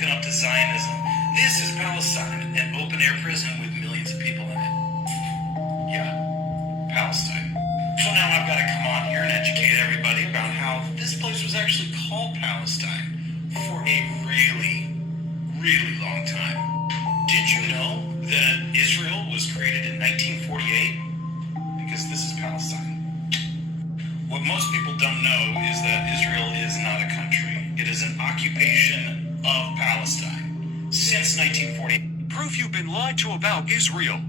woken up to Zionism. This is Palestine, an open-air prison with millions of people in it. Yeah, Palestine. So now I've got to come on here and educate everybody about how this place was actually called Palestine for a really, really long time. Did you know that Israel was created in 1948? Because this is Palestine. What most people don't know is that Israel is not a country. It is an occupation of Palestine since 1948. Proof you've been lied to about Israel.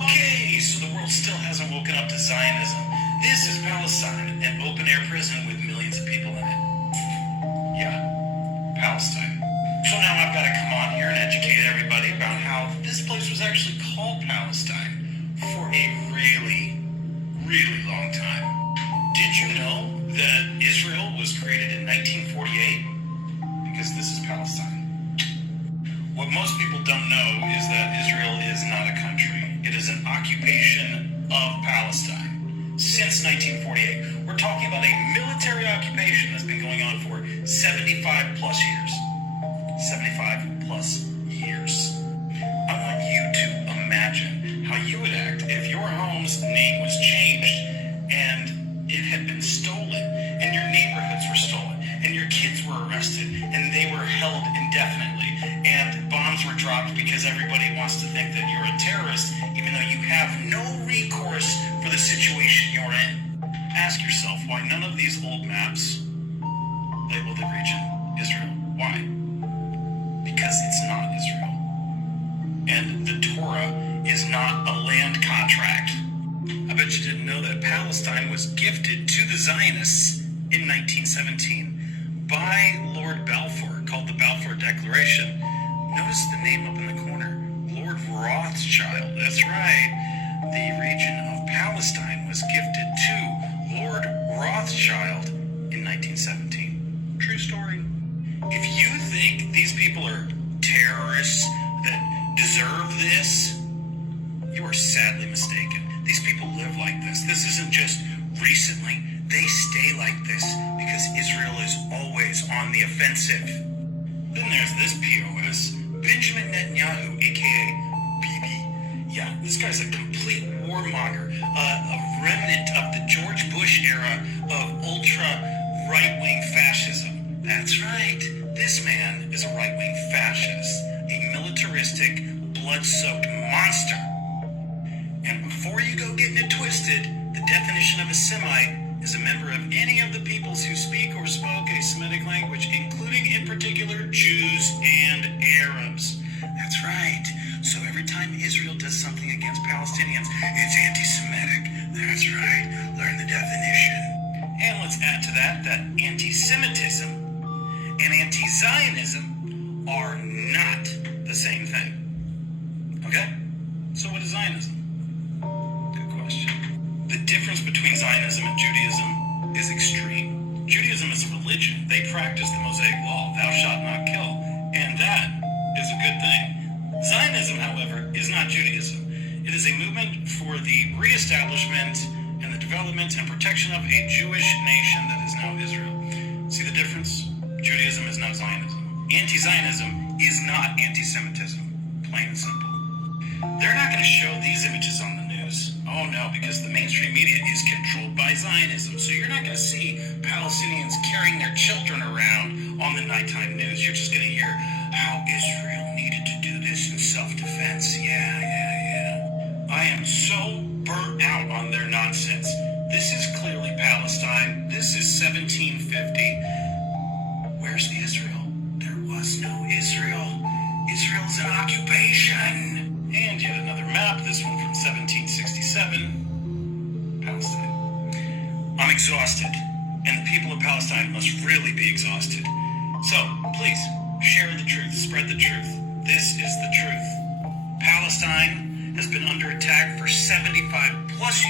Okay, so the world still hasn't woken up to Zionism. This is Palestine, an open-air prison with millions of people in it. Yeah, Palestine. So now I've got to come on here and educate everybody about how this place was actually called Palestine for a really, really long time. Did you know that Israel was created in 1948? Because this is Palestine. What most people don't know is that Israel is not a country. It is an occupation of Palestine since 1948. We're talking about a military occupation that's been going on for 75 plus years. 75 plus years. I want you to imagine how you would act if your home's name was changed and it had been stolen, and your neighborhoods were stolen, and your kids were arrested, and they were held indefinitely, and bombs were dropped because everybody wants to think that you're a terrorist, even though you have no recourse for the situation you're in. Ask yourself why none of these old maps label the region Israel. Why? Because it's not Israel. And the Torah is not a land contract. I bet you didn't know that Palestine was gifted to the Zionists in 1917 by Lord Balfour, called the Balfour Declaration. Notice the name up in the corner, Lord Rothschild. That's right. The region of Palestine was gifted to Lord Rothschild in 1917. True story. If you think these people are terrorists that deserve this, you are sadly mistaken. These people live like this. This isn't just recently. They stay like this because Israel is always on the offensive. Then there's this POS, Benjamin Netanyahu, aka BB. Yeah, this guy's a complete warmonger, a remnant of the George Bush era of ultra right-wing fascism. That's right. This man is a right-wing fascist, a militaristic, blood-soaked monster. And before you go getting it twisted, the definition of a Semite is a member of any of the peoples who speak or spoke a Semitic language, including in particular Jews and Arabs. That's right. So every time Israel does something against Palestinians, it's anti-Semitic. That's right. Learn the definition. And let's add to that anti-Semitism and anti-Zionism are not the same thing. Okay? So what is Zionism? Good question. The difference between Zionism and Judaism is extreme. Judaism is a religion. They practice the Mosaic law, thou shalt not kill, and that is a good thing. Zionism, however, is not Judaism. It is a movement for the reestablishment and the development and protection of a Jewish nation that is now Israel. See the difference? Judaism is not Zionism. Anti-Zionism is not anti-Semitism. Plain and simple. They're not going to show these images on the news. Oh no, because the mainstream media is controlled by Zionism. So you're not going to see Palestinians carrying their children around on the nighttime news. You're just going to hear how Israel needed to do this in self-defense. Yeah. I am so burnt out on their nonsense. This is clearly Palestine. This is 1750. Where's the Israel? There was no Israel. Israel's an occupation. And yet another map, this one from 1767. Palestine. I'm exhausted, and the people of Palestine must really be exhausted. So, please, share the truth, spread the truth. This is the truth. Palestine has been under attack for 75 plus years.